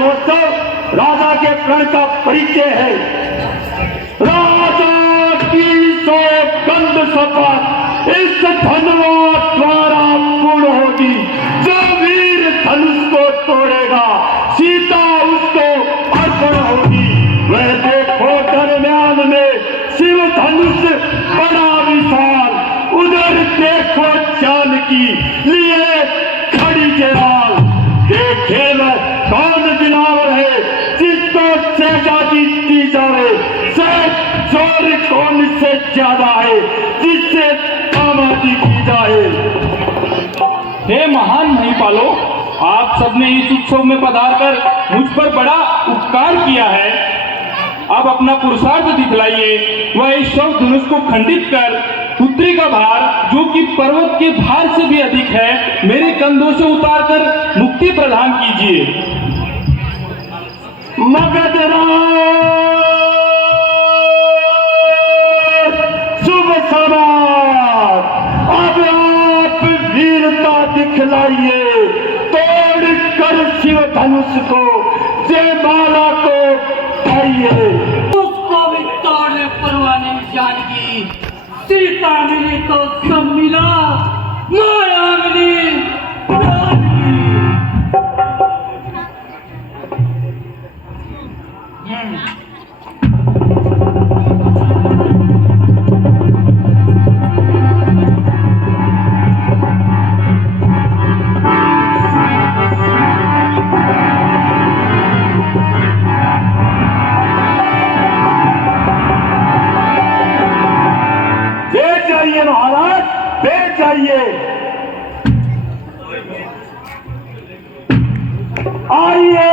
महोत्सव राजा के प्रण का परिचय है। राजा की सौगंध शपथ इस धन्यवाद द्वारा पूर्ण होगी। जो वीर धनुष को तोड़ेगा सीता उसको अर्पण होगी। वह देखो दरम्यान में शिव धनुष बड़ा विशाल, उधर देखो जानकी लिए खड़ी जयमाल। देखे में कौन दिलावर है जिसको शहजादी दी जावे। जोर कौन से ज्यादा है जिससे आबादी की जाए। हे महान महिपालो, आप सबने इस उत्सव में पधारकर मुझ पर बड़ा उपकार किया है। अब अपना पुरुषार्थ दिखलाइए। वह इस शव धनुष को खंडित कर पुत्री का भार, जो कि पर्वत के भार से भी अधिक है, मेरे कंधों से उतारकर मुक्ति प्रदान कीजिए। मगध शुभ समाज, अब आप वीरता दिखलाइए। तोड़ कर शिव धनुष को जयमाला को पाइए। उसको भी तोड़ने परवाह नहीं जानकी। सीता मिली तो सब मिला, माया मिली जानकी। महाराज बैठ जाइए। आइए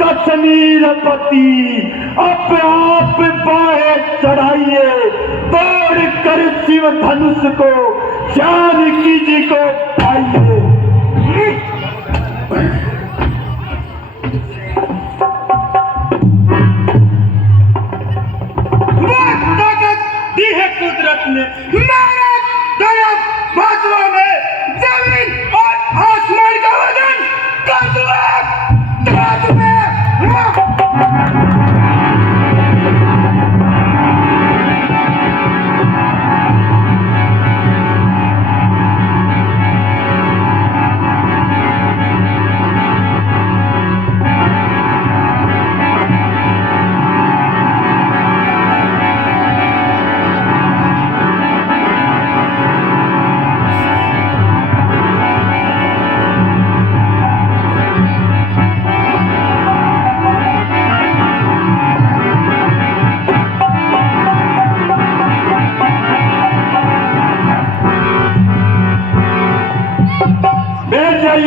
कश्मीरपति, अब आप बाहें चढ़ाइए। तोड़ कर शिव धनुष को जानकी जी को पाइए। दी है कुदरत ने मेरे दरब बाजुओं में जमीन और आसमान का वजन कर दूंगा तराजू में।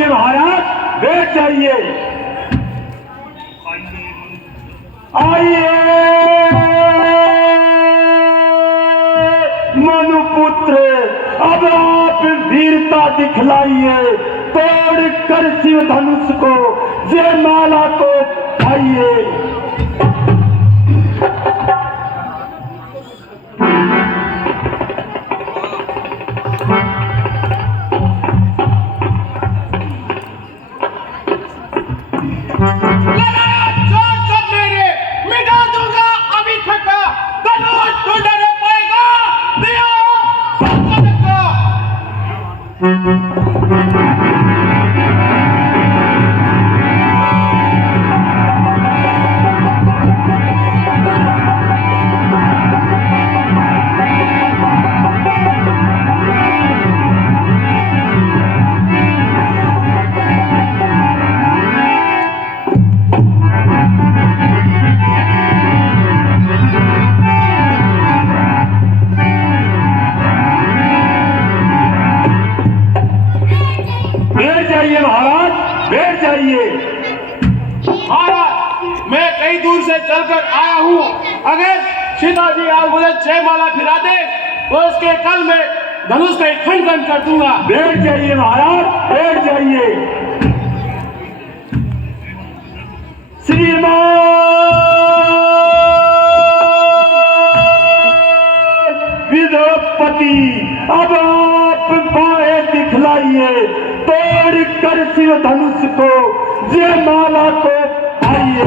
महाराज बैठ जाइए। आइए मनुपुत्र, अब आप वीरता दिखलाइए। तोड़ कर शिव धनुष को जयमाला को पाइए। चलकर आया हूँ। अगर सीता जी आज मुझे जयमाला फिरा दे तो उसके कल में धनुष का खंड खंड कर दूंगा। बैठ जाइए महाराज, बैठ जाइए। श्रीमान विद्रोपति, अब आप बाहें दिखलाइए। तोड़ कर शिव धनुष को जयमाला को आइए।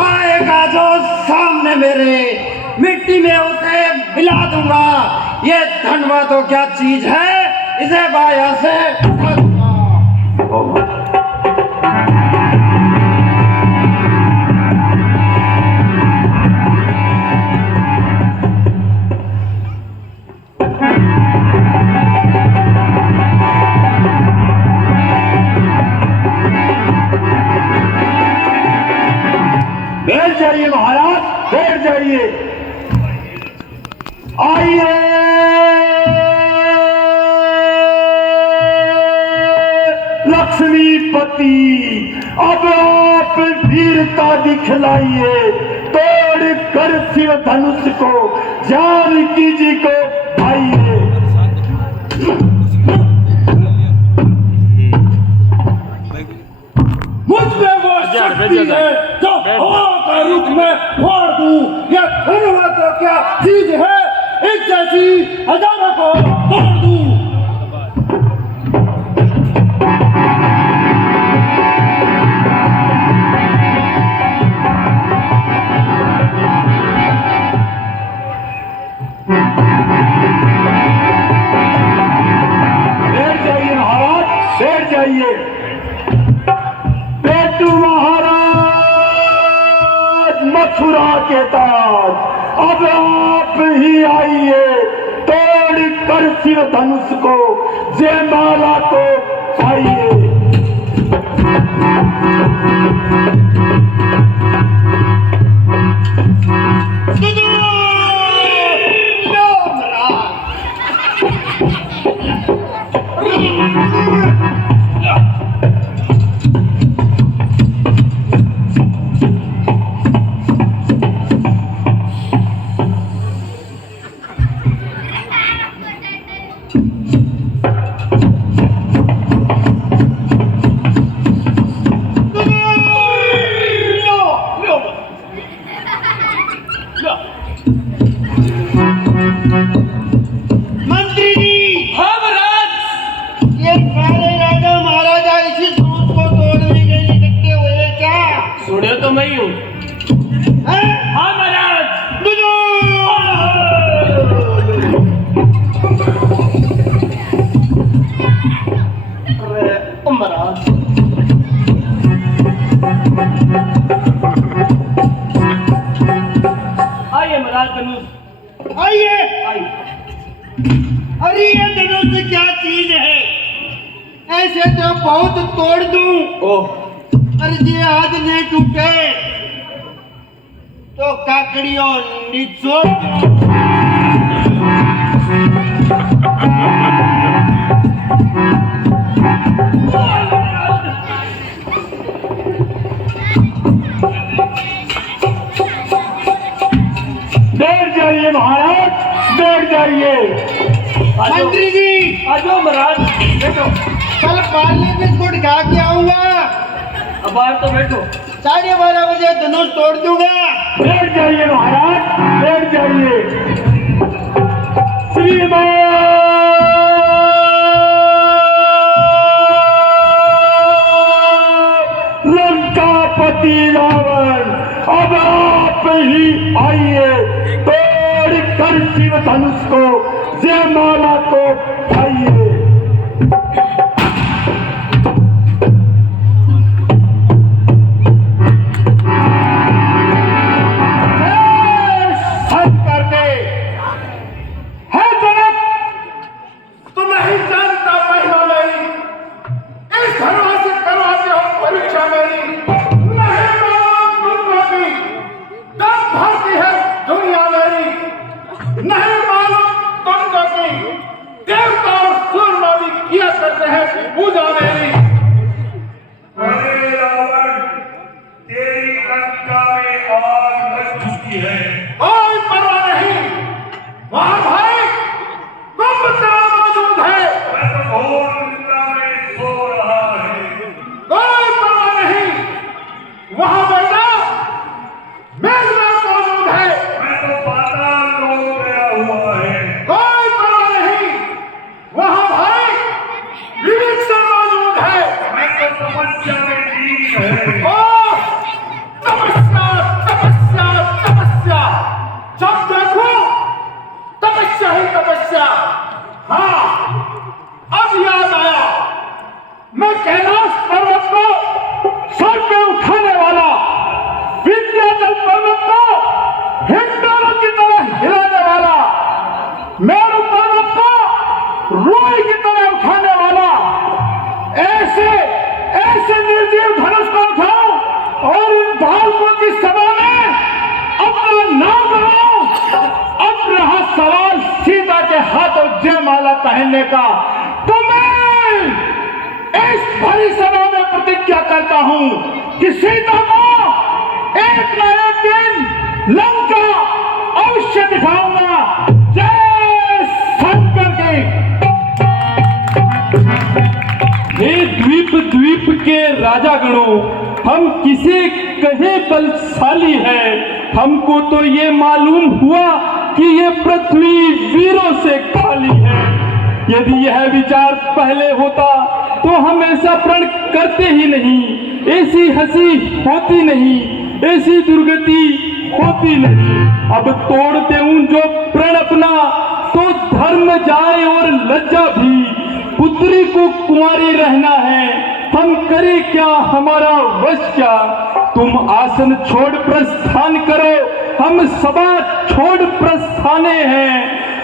आएगा जो सामने मेरे, मिट्टी में उसे मिला दूंगा। ये धनवा तो क्या चीज है, इसे बाया से उठा दूंगा। बैठ जाइए महाराज, बैठ जाइए। आइए लक्ष्मीपति, अब आप वीरता दिखलाइए। तोड़ कर शिव धनुष को जानकी जी को आइए। मुझमें वो शक्ति है जो हवा का रुख में फोड़ दूं। यह धनवा तो क्या चीज है, इस जैसी हजारों को तोड़ दूं। बैठ जाइए महाराज, बैठ जाइए। पेटू महाराज मथुरा के ताज, अब आप ही आइए। तोड़ कर शिव धनुष को जयमाला को आइए। मंत्री जी, हाँ महाराज। ये सारे राजा महाराजा इसी धनुष को तोड़ने के लिए इकट्ठे हुए क्या? सुने तो मैं ही हूँ। हैं? हाँ महाराज। अरे महाराज, आइए महाराज धनुष। आइए। अरे ये धनुष क्या चीज है, ऐसे तो बहुत तोड़ दूं। अरे ये आज नहीं टूटे तो काकड़ियों निचोड़ दूं। बैठ जाइए महाराज, बैठ जाइए। मंत्री जी, आ जाओ महाराज, बैठो। कल पार्ले बिस्कुट खा के आऊंगा। अब बाहर तो बैठो। 12:30 बजे धनुष तोड़ दूंगा। बैठ जाइए महाराज, बैठ जाइए। श्रीमान लंकापति रावण, अब आप ही आइए। तोड़ कर शिव धनुष को जयमाला को आइए। तपस्या। हाँ, अब याद आया, मैं कैलाश पर्वत को सर पे उठाने वाला, विंध्याचल पर्वत को हिंडोलों की तरह हिलाने वाला, मेरू पर्वत को रुई की तरह उठाने वाला, ऐसे ऐसे निर्जीव धनुष को उठाऊं और इन बालकों की सभा में अपना नाम बनाऊं। अब रहा सवाल सीता के हाथों जयमाला पहनने का, तो मैं इस भरी सभा में प्रतिज्ञा करता हूं कि सीता को एक न एक दिन लंका अवश्य दिखाऊंगा। जय शंकर की। हे द्वीप द्वीप के राजागणों, हम किसे कहे बलशाली है। हमको तो ये मालूम हुआ कि ये पृथ्वी वीरों से खाली है। यदि यह विचार पहले होता तो हम ऐसा प्रण करते ही नहीं, ऐसी हंसी होती नहीं, ऐसी दुर्गति होती नहीं। अब तोड़ते हूं जो प्रण अपना, तो धर्म जाए और लज्जा भी। पुत्री को कुंवारी रहना है, हम करें क्या, हमारा वश क्या। तुम आसन छोड़ प्रस्थान करो, हम सभा छोड़ प्रस्थाने हैं।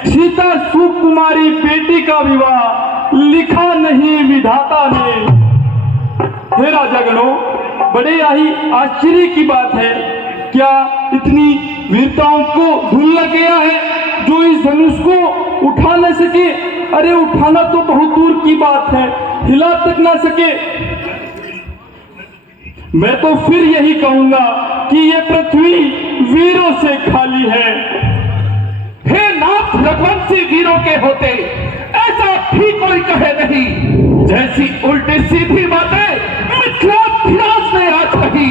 सीता सुकुमारी बेटी का विवाह लिखा नहीं विधाता ने। हे राजागणों, बड़े ही आश्चर्य की बात है, क्या इतनी वीरताओं को भूलना गया है जो इस धनुष को उठा न सके। अरे उठाना तो बहुत दूर की बात है, हिला तक ना सके। मैं तो फिर यही कहूंगा कि ये पृथ्वी वीरों से खाली है। हे नाथ, रघुवंशी वीरों के होते ऐसा भी कोई कहे नहीं। जैसी उल्टी सीधी बातें मिथिलाधिराज ने आज कही,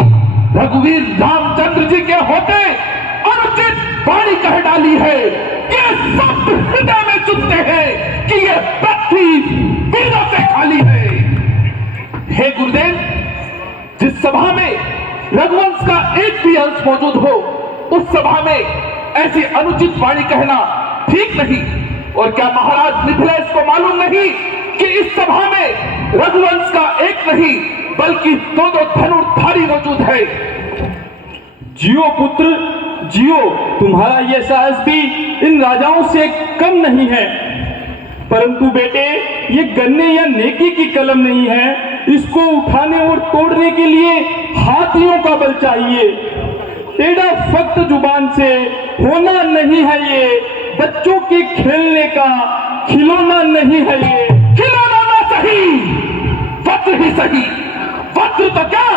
रघुवीर रामचंद्र जी के होते अनुचित वाणी कह डाली है। ये सब हृदय में चुनते हैं कि ये पृथ्वी वीरों से खाली है। हे गुरुदेव, जिस सभा में रघुवंश का एक भी अंश मौजूद हो, उस सभा में ऐसी अनुचित वाणी कहना ठीक नहीं। और क्या महाराज मिथिलेश को मालूम नहीं कि इस सभा में रघुवंश का एक नहीं बल्कि दो धनुर्धारी मौजूद है। जियो पुत्र जियो, तुम्हारा यह साहस भी इन राजाओं से कम नहीं है। परंतु बेटे, ये गन्ने या नेकी की कलम नहीं है। इसको उठाने और तोड़ने के लिए हाथियों का बल चाहिए। टेढ़ा फक्त जुबान से होना नहीं है ये, बच्चों के खेलने का खिलौना नहीं है ये। खिलौना ना सही, वज्र ही सही। वज्र तो क्या,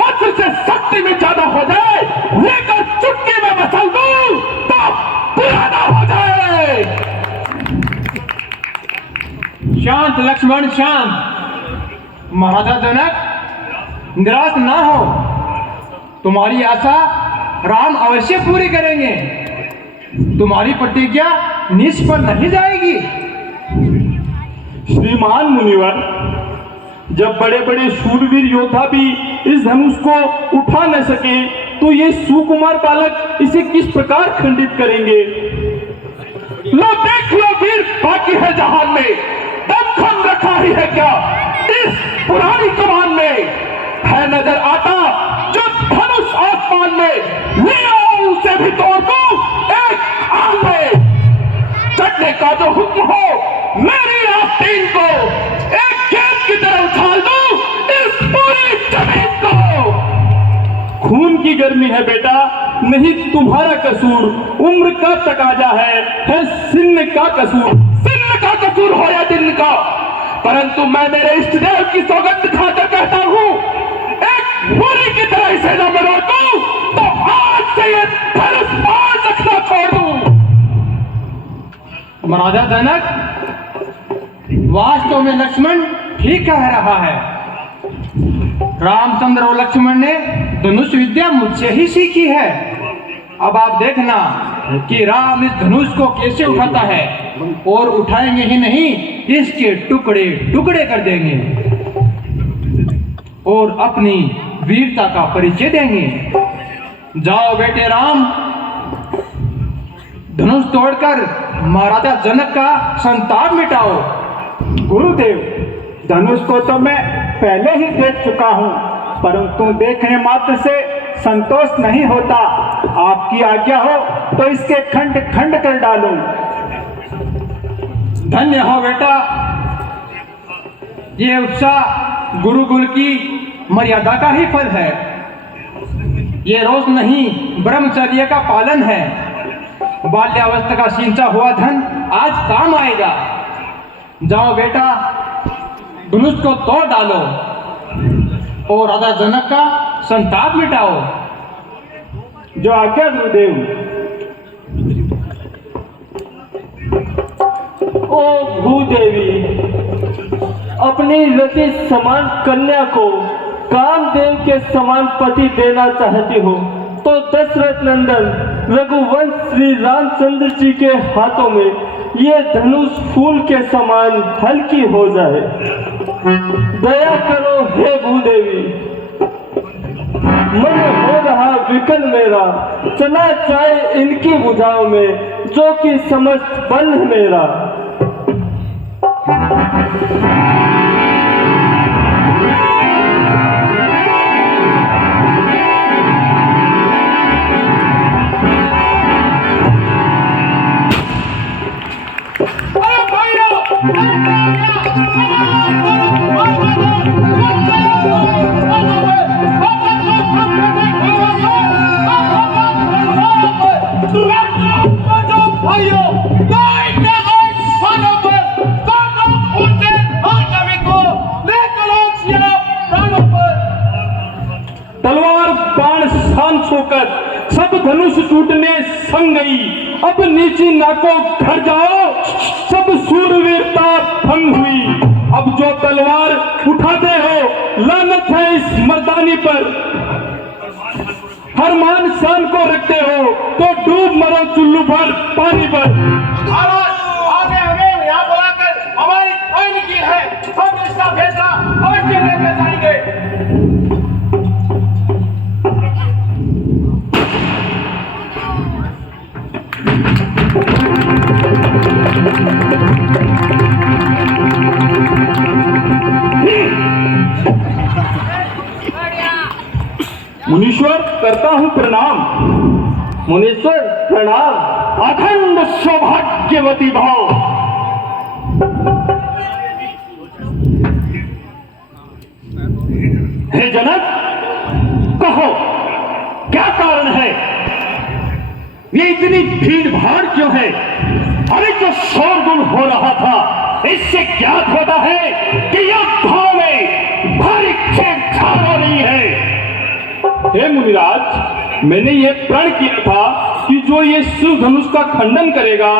वज्र से शक्ति में ज्यादा हो जाए, लेकर चुटकी में मसल दूं तो पुराना हो जाए। शांत लक्ष्मण शांत। महाराजा जनक, निराश ना हो, तुम्हारी आशा राम अवश्य पूरी करेंगे। तुम्हारी प्रतिज्ञा निष्फल नहीं जाएगी। श्रीमान मुनिवर, जब बड़े बड़े शूरवीर योद्धा भी इस धनुष को उठा न सके, तो ये सुकुमार बालक इसे किस प्रकार खंडित करेंगे। लो देख लो वीर, बाकी है जहान में दमखम रखा ही है क्या इस पुरानी कमान में। है नजर आता जो धनुष आसमान में, ले उसे भी तोड़ दूं एक आग में। चढ़ने का जो हुक्म हो, मेरी आस्तीन को एक गेंद की तरह उछाल दूं इस पूरी जमीन को। खून की गर्मी है बेटा, नहीं तुम्हारा कसूर। उम्र का तकाजा है सिन्न का कसूर। सिन्न का कसूर हो या दिन का, परंतु मैं मेरे इष्ट देव की सौगंध खाकर कहता हूं, एक मुनि की तरह इसे न मैं रोकूं तो आज से ये धनुष बाण रखना छोड़ दूं। महाराजा जनक, वास्तव में लक्ष्मण ठीक कह रहा है। रामचंद्र और लक्ष्मण ने धनुष विद्या मुझसे ही सीखी है। अब आप देखना कि राम इस धनुष को कैसे उठाता है, और उठाएंगे ही नहीं, इसके टुकड़े टुकड़े कर देंगे और अपनी वीरता का परिचय देंगे। जाओ बेटे राम, धनुष तोड़कर महाराजा जनक का संताप मिटाओ। गुरुदेव, धनुष को तो मैं पहले ही देख चुका हूँ, परंतु देखने मात्र से संतोष नहीं होता। आपकी आज्ञा हो तो इसके खंड खंड कर डालूं। धन्य हो बेटा, ये उत्साह गुरुकुल की मर्यादा का ही फल है। ये रोज नहीं, ब्रह्मचर्य का पालन है। बाल्यावस्था का सिंचा हुआ धन आज काम आएगा। जाओ बेटा, धनुष को तोड़ डालो और राजा जनक का संताप मिटाओ। जो आज्ञा गुरुदेव। ओ भूदेवी, अपनी रति समान कन्या को कामदेव के समान पति देना चाहती हो तो दशरथ नंदन रघुवंश श्री रामचंद्र जी के हाथों में ये धनुष फूल के समान हल्की हो जाए। दया करो हे भूदेवी, मन हो रहा विकल मेरा, चला जाए इनकी भुजाओं में जो कि समस्त बंध मेरा। तलवार बाण शांत होकर सब धनुष टूटने संग गई। अब नीची नाको घर जाओ, सब सूरवीरता भंग हुई। अब जो तलवार उठाते हो लानत है इस मर्दानी पर। हर मान शान को रखते हो तो डूब मरो चुल्लू भर पानी पर। आगे हमें यहाँ बुलाकर हमारी कोई की है, हम इसका फैसला अवश्य लेकर जाएंगे। मुनीश्वर, करता हूँ प्रणाम। मुनीश्वर प्रणाम। अखंड सौभाग्यवती भाव। हे जनक, कहो क्या कारण है? ये इतनी भीड़ भाड़ क्यों है? अरे जो शोरगुल हो रहा था, इससे ज्ञात होता है कि यह गांव में भारी छेड़छाड़ हो रही है। हे मुनिराज, मैंने ये प्रण किया था कि जो ये शिव धनुष का खंडन करेगा,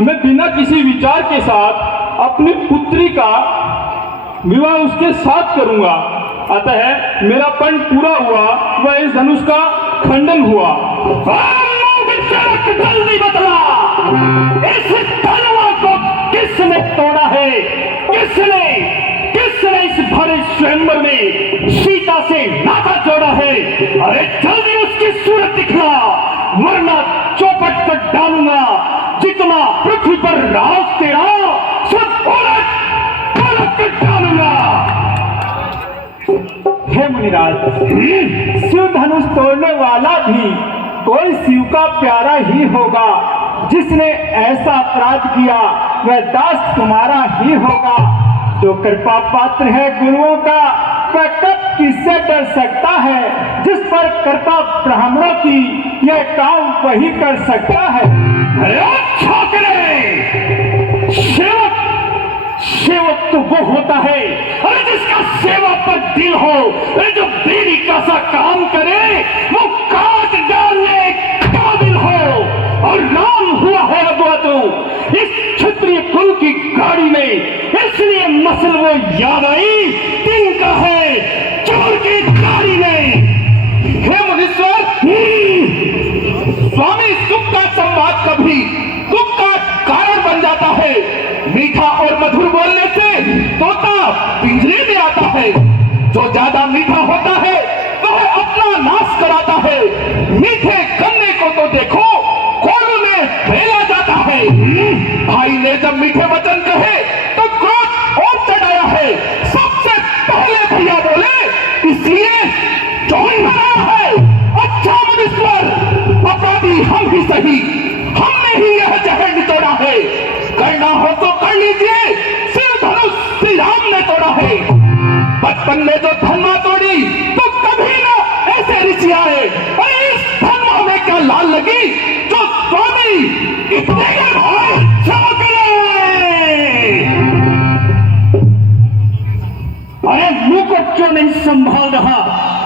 मैं बिना किसी विचार के साथ अपनी पुत्री का विवाह उसके साथ करूंगा। अतः मेरा प्रण पूरा हुआ, वह इस धनुष का खंडन हुआ। जल्दी बतला, इस तलवार को किसने तोड़ा है? किसने इस भरे स्वयंवर में सीता से नाता जोड़ा है? अरे जल्दी उसकी सूरत दिखला, वरना चौपट कर डालूंगा। जितना पृथ्वी पर राज तेरा, सब उलट कर डालूंगा। हे मुनिराज, शिव धनुष तोड़ने वाला भी कोई शिव का प्यारा ही होगा। जिसने ऐसा अपराध किया वह दास तुम्हारा ही होगा। जो कृपा पात्र है गुरुओं का, वह कब किससे डर सकता है? जिस पर कृपा ब्राह्मणों की, यह काम वही कर सकता है। सेवक तो वो होता है अरे जिसका सेवा पर दिल हो, अरे जो बेड़ी का सा काम करे, वो काट डालने काबिल हो। और नाम हुआ है अबुअतु इस क्षत्रिय कुल की गाड़ी में, इसलिए मसल वो याद आई तिनका है चोर की गाड़ी में। हे मुनीश्वर, स्वामी सुख का संवाद कभी दुख का कारण बन जाता है। मीठा और मधुर बोलने से तोता पिंजरे में आता है। जो ज्यादा मीठा होता है वह अपना नाश कराता है। मीठे गन्ने को तो देखो कोलू में फेला जाता है। भाई ने जब मीठे वचन कहे तो क्रोध और चढ़ाया है। सबसे पहले भैया बोले, इसलिए चोरी बनाया है। अच्छा मुनीश्वर, अपराधी हम ही सही, हमने ही यह जहर नितोड़ा है। करना हो तो कर लीजिए, सिर धनुष श्री राम ने तोड़ा है। बचपन में जो धनमा तोड़ी तो कभी ना ऐसे ऋषि आए। अरे इस धनमा में क्या लाल लगी जो स्वामी इतने के भाई चमके। अरे मुंह को क्यों नहीं संभाल रहा?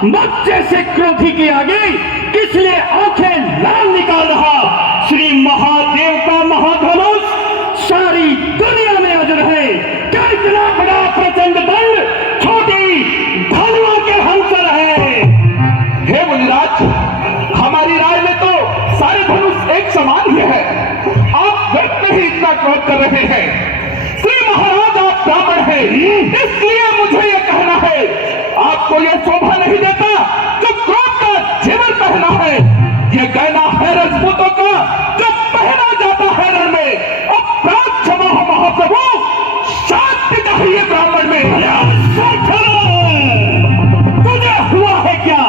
बच्चे से क्रोधी के आगे किस लिए आंखें लाल निकाल रहा? श्री महादेव का महाधनुष सारी दुनिया में अजर है। क्या इतना बड़ा प्रचंड दंड छोटी धनुआ के हंसर है? हे मुनिराज, हमारी राय में तो सारे धनुष एक समान ही है। आप व्यर्थ में ही इतना क्रोध कर रहे हैं। श्री महाराज, आप ब्राह्मण हैं, इसलिए मुझे यह कहना है, आपको यह शोभा नहीं देता जो क्रोध का जेवर पहना है। यह गहना है राजपूतों का जो पहना जाता है रण में। अपराध क्षमा हो महाप्रभु, शांति चाहिए ब्राह्मण में। तुझे हुआ है क्या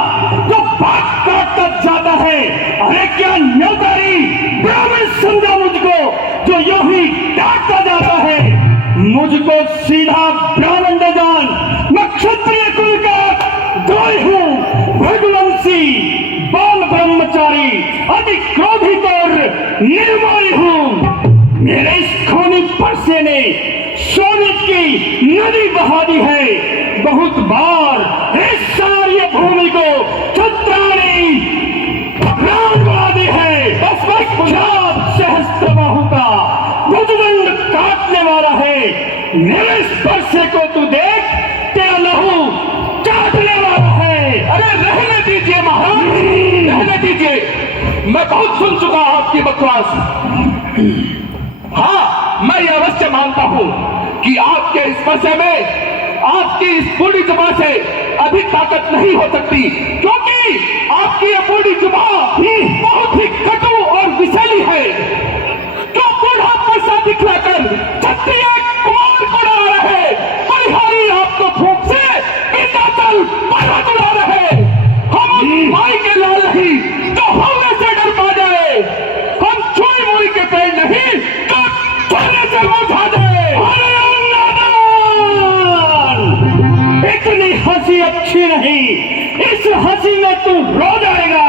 जो बात काटकर जाता है? अरे क्या न्योतारी ब्राह्मण समझा मुझको जो यूं ही डांटता जाता है? मुझको सीधा ब्राह्मण न जान, मैं क्षत्रिय कुल का गाय हूं, भगवंशी, बाल ब्रह्मचारी, अति क्रोधित और निर्मोही हूं। मेरे इस खूनी परसे ने सोने की नदी बहा दी है। बहुत बार इस सारी भूमि को छत्राणी राम बना दी है। बस बस सहस्त्रबाहु का भुजदंड काटने वाला है। मेरे इस परसे को तू देख, तेरा लहू चाटने वाला है। अरे रहने दीजिए महाराज, रहने दीजिए। मैं बहुत सुन चुका आपकी बकवास। हाँ, मैं ये अवश्य मानता हूं कि आपके इस परसे में आपकी इस बूढ़ी जुबान से अधिक ताकत नहीं हो सकती, क्योंकि आपकी ये बूढ़ी जुबान बहुत ही कटु और विषैली है। जो बूढ़ा परसा दिखलाकर क्षत्रिय कुमार को डरा रहे, परिहारी आपको फूंक से विंध्याचल पर्वत उड़ा रहे। हम माई के लाल नहीं जो हौले से डर पा जाए, हम छुई मुई के पेड़ नहीं जो छोले से मुझा दे। इतनी हंसी अच्छी नहीं, इस हंसी में तू रो जाएगा।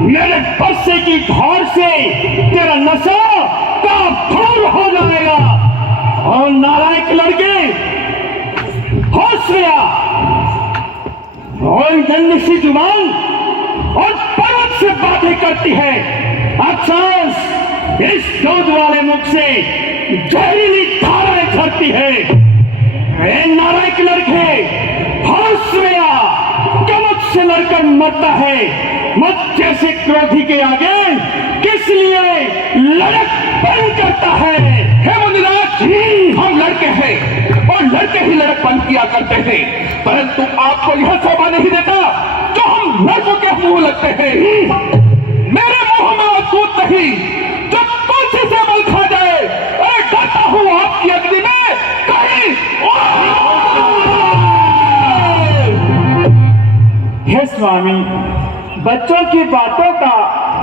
मेरे परसे की धार से तेरा नशा का भूल हो जाएगा। और नालायक लड़के, होश में आ। और नन्ही सी जुबान और पर्वत से बातें करती है। अफसोस इस दूध वाले मुख से जहरीली धाराएं झरती है। नालायक लड़के, होश में आ, क्या मुझसे लड़कर मरता है? मुझ जैसे क्रोधी के आगे किस लिए लड़क बंद करता है? हे मुनिराज, हम लड़के हैं और लड़के ही लड़कपन किया करते हैं, परंतु आपको यह शोभा नहीं देता जो हम लड़कों के मुंह लगते हैं। मेरे मुंह में दूध नहीं जो तुलसी से बल खा जाए। अरे डरता हूं आपकी अग्नि में कहीं। हे स्वामी, बच्चों की बातों का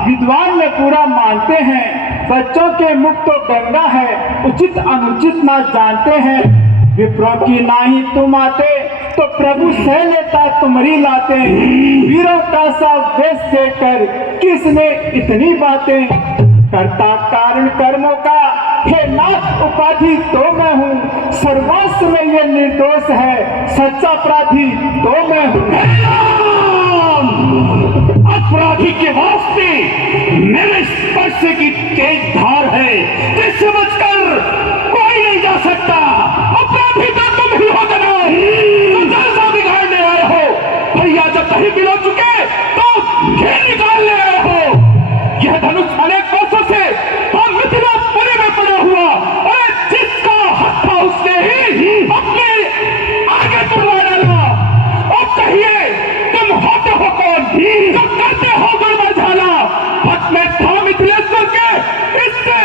विद्वान में पूरा मानते हैं। बच्चों के मुख तो गंगा है, उचित अनुचित ना जानते हैं। विप्रों की नाही तुम आते तो प्रभु सह लेता तुम्हारी लाते। वीरों का सा वेश देकर किसने इतनी बातें? करता कारण कर्मों का हे नाथ उपाधि तो मैं हूँ। सर्वस्व में ये निर्दोष है, सच्चा अपराधी तो मैं हूँ। अपराधी के वास्ते मेरे स्पर्श की तेज धार है, जिससे बचकर कोई नहीं जा सकता। अपराधी तो तुम ही हो जनाब, तो जलसा बिगाड़ने आए हो। भैया जब दही पिला चुके तो घेर निकालने आए हो। यह धनुष अनेक वर्षों से हम मिथिलापुरी में पड़ा हुआ, और जिसका हक था उसने ही अपने आगे तुड़वा डाला। और कहिए तुम होते हो कौन जो करते हो गड़बड़ झाला? हक में था मिथिलेश्वर के, इससे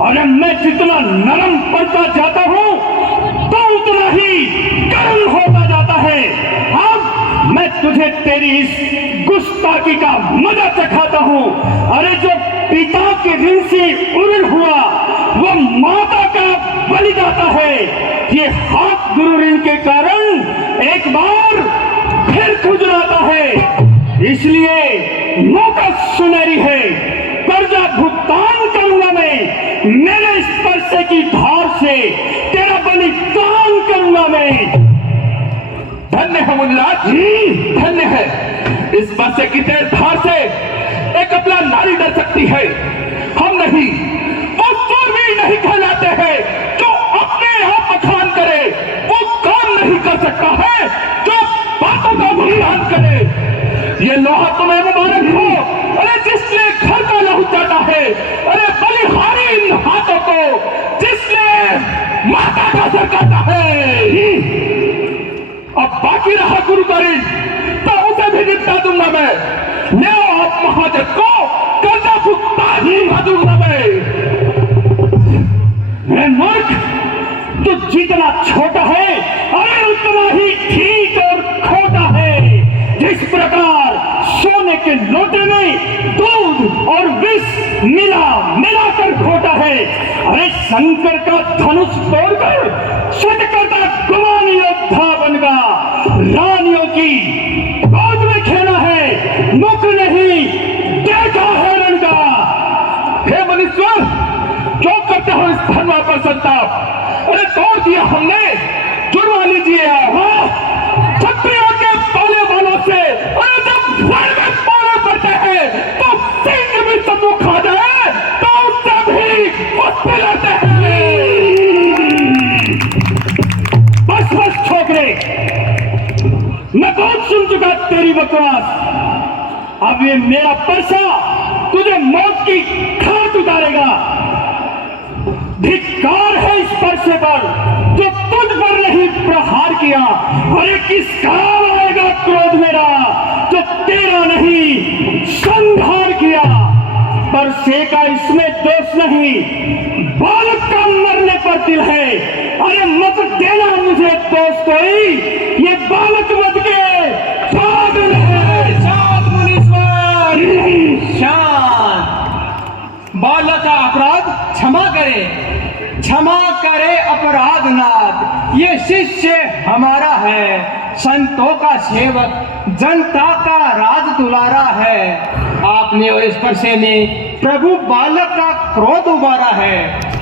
अरे मैं जितना नरम पड़ता जाता हूं तो उतना ही गर्म होता जाता है। अब मैं तुझे तेरी इस गुस्ताखी का मजा चखाता हूं। अरे जो पिता के ऋण से उऋण हुआ वो माता का बलि जाता है। ये हाथ गुरु ऋण के कारण एक बार फिर खुजलाता है। इसलिए मौका सुनहरी है, कर्जा भुगतान करूंगा मैं। मेरे स्पर्श की धार से तेरा बलिदान करूंगा मैं। धन्य है मुनिराज, धन्य है। इस बरसे की तेज धार से एक अपना नारी डर सकती है, हम नहीं। वो सूरवीर नहीं कहलाते हैं जो अपने आप बखान करे, वो काम नहीं कर सकता है जो बातों का भुगतान करे। ये लोहा तुम्हें मुबारक हो, अरे जिसने घर का लहू चाटा है। अरे बलिहारी इन हाथों को जिसने माता का सर काटा है। अब बाकी रहा गुरु का ऋण, तो उसे भी निपटा दूंगा मैं। ले आप महाजन को कर्जा भुगतान निभा दूंगा मैं। मूर्ख, तू जितना छोटा है अरे उतना ही ठीक और खोटा है। जिस प्रकार सोने के लोटे में दूध और विष मिलाकर खोटा है। अरे शंकर का धनुष तोड़कर सटकता गुमान योद्धा बनगा। रानियों की गोद में खेला है, मुख नहीं देखा है रण का। हे मनीश्वर, क्यों करते हो इस धर्म पर संताप? अरे तोड़ दिया हमने, जुड़वा लीजिए। क्षत्रियों के पाले वालों से अरे जब घर में पाले पड़ते हैं तो सिंह भी सम्मुख आ जाए तो उससे भी मुझसे लड़ते हैं। बस बस छोकरे, मैं बहुत सुन चुका तेरी बकवास। अब ये मेरा परसा तुझे मौत की खाट उतारेगा। धिक्कार है इस परसे पर जो तुझ पर नहीं प्रहार किया। अरे किस काम आएगा क्रोध मेरा जो तेरा नहीं संहार किया। परसे का इसमें दोष नहीं, बालक का मरने पर दिल है। अरे मत देना मुझे दोष कोई, ये बालक मत के पागल है। शांत मुनीश्वर, शांत। बालक का अपराध क्षमा करे, क्षमा करे अपराधनाथ। ये शिष्य हमारा है, संतों का सेवक, जनता का राज दुलारा है। आपने और इस परसे ने प्रभु बालक का क्रोध उबारा है।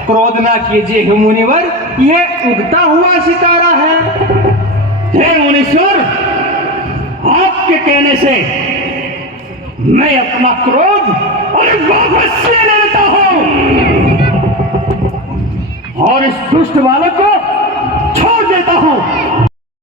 क्रोध ना कीजिए हे मुनिवर, यह उगता हुआ सितारा है। हे मुनीश्वर, आपके कहने से मैं अपना क्रोध और वापस ले लेता हूं और इस दुष्ट बालक को छोड़ देता हूं।